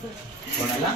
कोणाला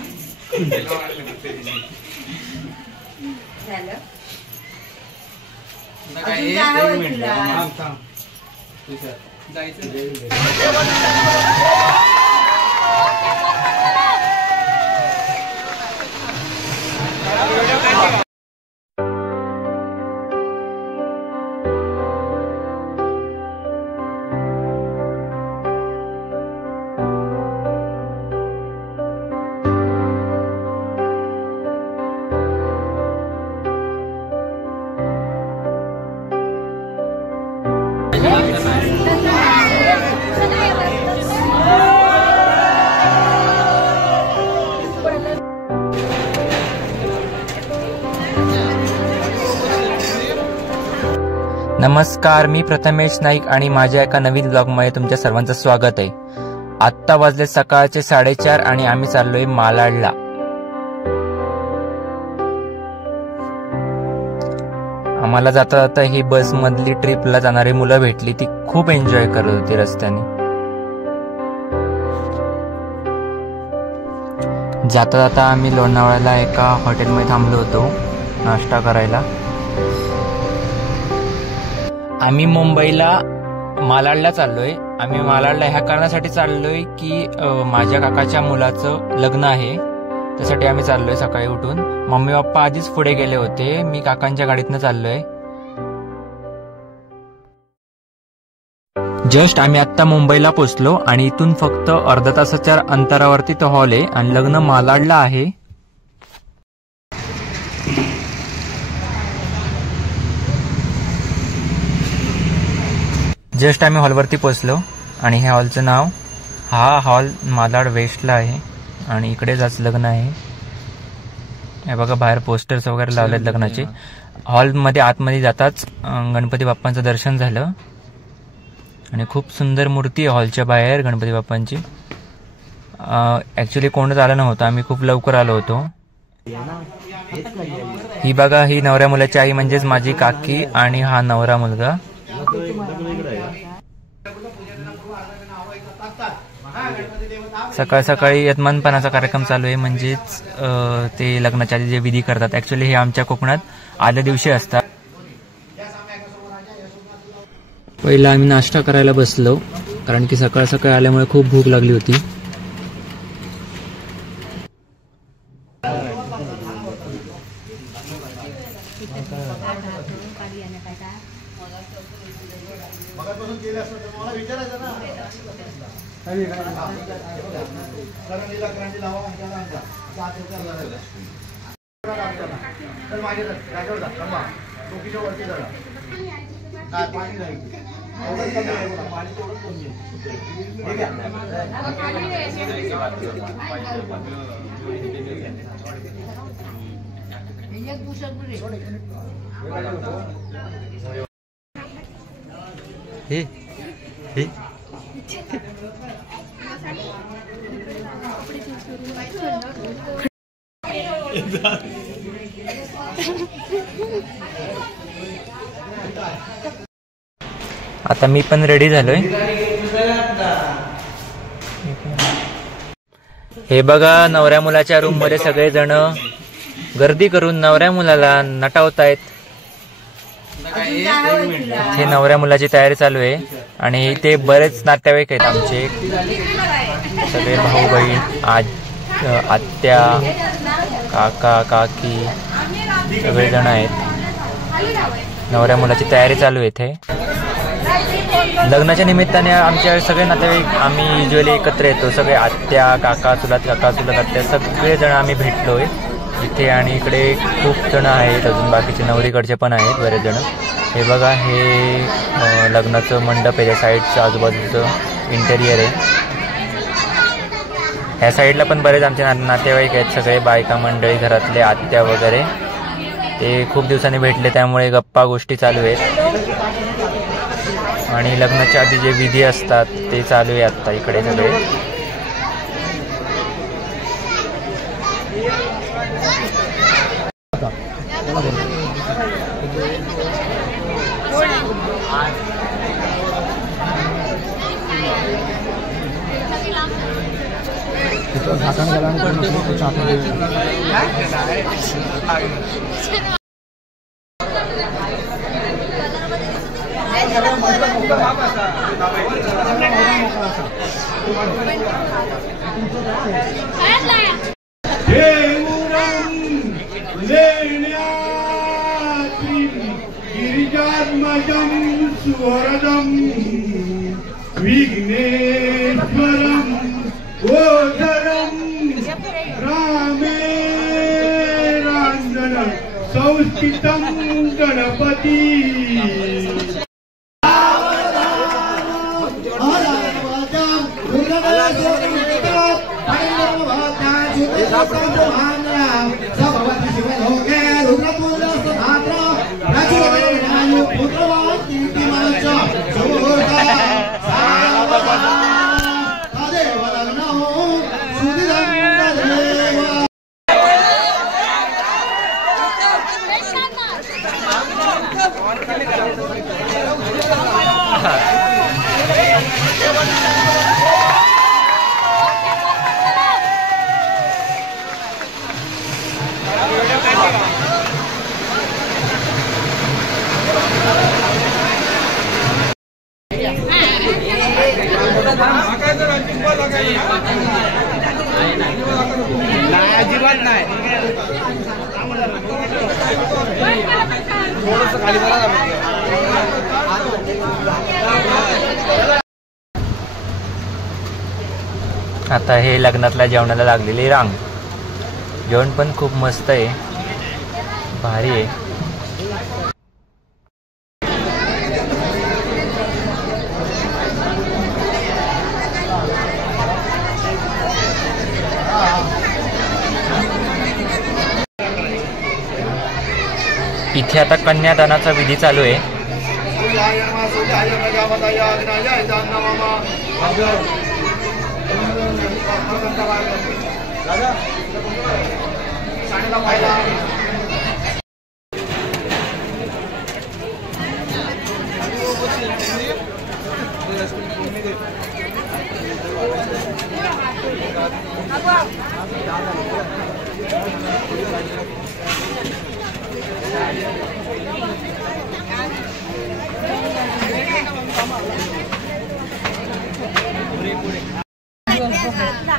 नमस्कार, मी प्रथमेश नाईक आणि माझ्या एका नवीन ब्लॉगमध्ये तुमच्या सर्वांचं स्वागत आहे। आत्ता वाजले सकाळचे 4:30 आणि आम्ही चाललोय मालाडला। आम्हाला जाता जाता ही बस मधली ट्रिपला जाणारी मुलं भेटली, ती खूप एन्जॉय करत होती रस्त्याने। जाता जाता आम्ही लोणावळ्याला एका हॉटेलमध्ये थांबलो होतो नाश्ता करायला। आम्ही मुंबईला मालाडला चाललोय। आम्ही मालाडला ह्या कारणासाठी चाललोय की माझ्या काकाच्या मुलाचं लग्न आहे, त्यासाठी आम्ही चाललोय सकाळी उठून। मम्मी पप्पा आधीच पुढे गेले होते, मी काकांच्या गाडीतनं चाललोय। जस्ट आम्ही आत्ता मुंबईला पोहोचलो आणि इथून फक्त अर्धा तासाच्या अंतरावरती तो हॉल आहे आणि लग्न मालाडला आहे। जस्ट आम्ही हॉलवरती पोहोचलो आणि ह्या हॉलचं नाव, हा हॉल मालाड वेस्टला आहे आणि इकडेच आज लग्न आहे। हे बघा बाहेर पोस्टर्स वगैरे लावलेत लग्नाचे। हॉलमध्ये आतमध्ये जाताच गणपती बाप्पांचं दर्शन झालं आणि खूप सुंदर मूर्ती आहे हॉलच्या बाहेर गणपती बाप्पांची। ऍक्च्युली कोणच आलं नव्हतं, आम्ही खूप लवकर आलो होतो। ही बघा, ही नवऱ्या मुलाची आई म्हणजेच माझी काकी आणि हा नवरा मुलगा। सकाळ सकाळी यजमानपणाचा कार्यक्रम चालू आहे, म्हणजेच ते लग्नाच्या आधी जे विधी करतात। ऍक्च्युली हे आमच्या कोकणात आदल्या दिवशी असतात। पहिला आम्ही नाश्ता करायला बसलो, कारण की सकाळ सकाळी आल्यामुळे खूप भूक लागली होती। आता मी पण रेडी झालोय। हे बघा, नवऱ्या मुलाच्या रूम मध्ये सगळे जण गर्दी करून नवऱ्या मुलाला नटवतायत। हे नवऱ्या मुलाची तयारी चालू आहे आणि इथे बरेच नातेवाईक आहेत आमचे, सगळे भाऊ बहीण, आत्या, काका काकी सगळे जण आहेत। नवऱ्या मुलाची तयारी चालू आहे इथे। लग्नाच्या निमित्ताने आमच्या सगळे नातेवाईक आम्ही युजली एकत्र येतो, सगळे आत्या, काका, चुलत आत्या सगळे जण आम्ही भेटलोय इथे। आणि इकडे खूप जण आहेत, अजून बाकीचे नवरीकडचे पण आहेत बरेच जण। हे बघा, हे लग्नाचं मंडप आहे, साईडचं आजूबाजूचं इंटेरियर आहे। ह्या साईडला पण बरेच आमचे नातेवाईक आहेत, सगळे बायका मंडळी, घरातले आत्या वगैरे। ते खूप दिवसांनी भेटले त्यामुळे गप्पा गोष्टी चालू आहेत आणि लग्नाच्या आधी जे विधी असतात ते चालू आहे आता इकडे सगळे। गिरिजात्मजं सुवरदं विघ्नेश्वरं ओधरं रामेराञ्जन संस्थितं गणपति अजिबात नाही थोडंसं खाली बघा. आता हे लग्नातल्या जेवणाला लागलेली रांग. जेवण पण खूप मस्त आहे, भारी आहे. इथे आता कन्यादानाचा विधी चालू आहे.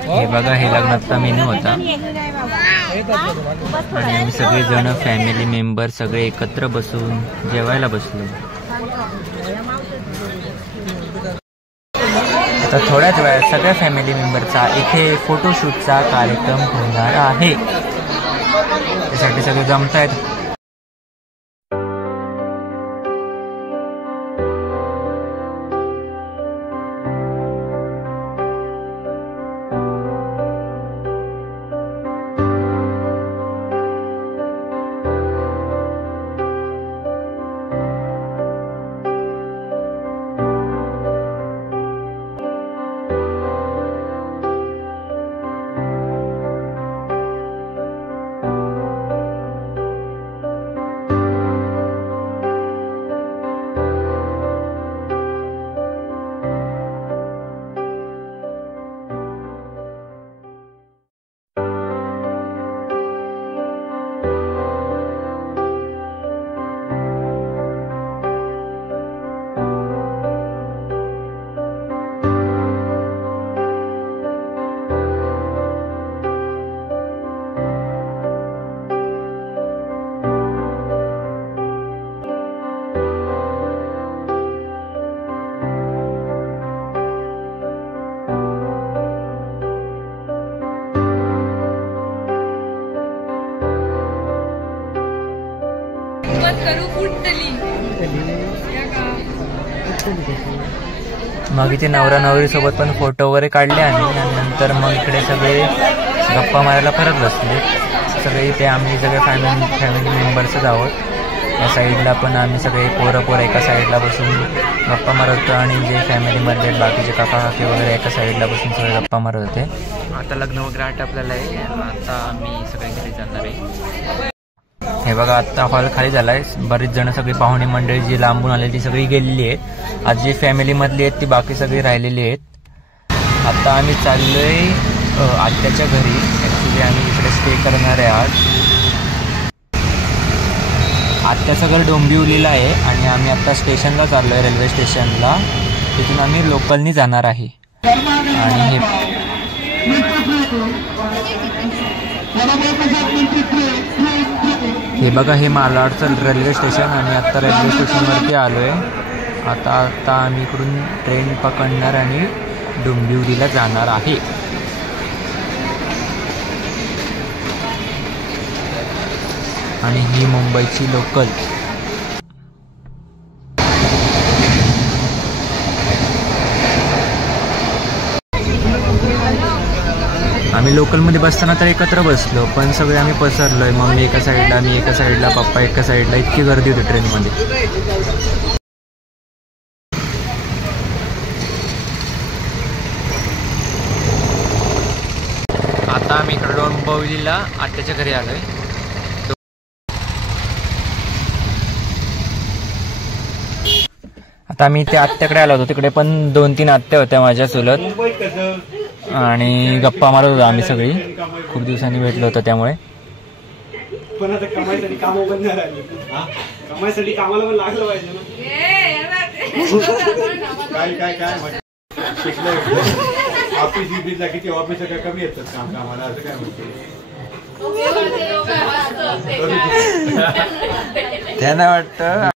हे बघा, हे लग्नाचा मेनू होता आणि आम्ही सगळे जण फॅमिली मेंबर सगळे एकत्र बसून जेवायला बसलो. आता थोड्याच वेळात सगळ्या फॅमिली मेंबरचा इथे फोटोशूटचा कार्यक्रम होणार आहे. त्यासाठी सगळे जमतायत. मग इथे नवरा नवरी सोबत पण फोटो वगैरे काढले आम्ही आणि नंतर मग इकडे सगळे गप्पा मारायला परत बसले. सगळे इथे आम्ही सगळे फॅमिली मेंबर्सच आहोत. या साईडला पण आम्ही सगळे पोरं एका साईडला बसून गप्पा मारत होतो आणि जे फॅमिलीमधले बाकीचे काका काकी वगैरे एका साईडला बसून सगळे गप्पा मारत होते. आता लग्न वगैरे आटपलेलं आहे. आता आम्ही सगळे घरी जाणार आहे. हे बघा, आता हॉल खाली झालाय. बरीच जण सगळी पाहुणे मंडळी जी लांबून आलेली ती सगळी गेलेली आहेत. आज जी फॅमिली मधली आहेत ती बाकी सगळी राहिलेली आहेत. आता आम्ही चाललोय आत्याच्या घरी. ॲक्च्युली आम्ही इकडे स्टे करणार आहे आज. आत्याचं घर डोंबिवलीला आहे आणि आम्ही आत्ता स्टेशनला चाललो आहे, रेल्वे स्टेशनला. तिथून आम्ही लोकलनी जाणार आहे. आणि हे बघा, हे मालाडचं रेल्वे स्टेशन. आणि आत्ता रेल्वे स्टेशनवरती आलो आहे. आता आम्ही इकडून ट्रेन पकडणार आणि डोंबिवलीला जाणार आहे. आणि ही मुंबईची लोकल. आम्ही लोकलमध्ये बसताना तर एकत्र बसलो, पण सगळे आम्ही पसरलोय. मम्मी एका साईडला, मी एका साईडला, पप्पा एका साईडला. इतकी गर्दी होती ट्रेनमध्ये. आता आम्ही इकडे डोंबिवलीला आत्याच्या घरी आलोय. आता आम्ही त्या आत्याकडे आलो होतो. तिकडे पण 2-3 आत्या होत्या माझ्या चुलत. आणि गप्पा मारत होतो आम्ही सगळी. खूप दिवसांनी भेटलो होतो त्यामुळे. पण आता कमाईसाठी काम बंद राहिली. कमाईसाठी कामाला पण लागलं पाहिजे ना. काय ऑफिस बिजला किती ऑफिस काय कमी येतात काम कामाला असं काय म्हणते. त्यांना वाटतं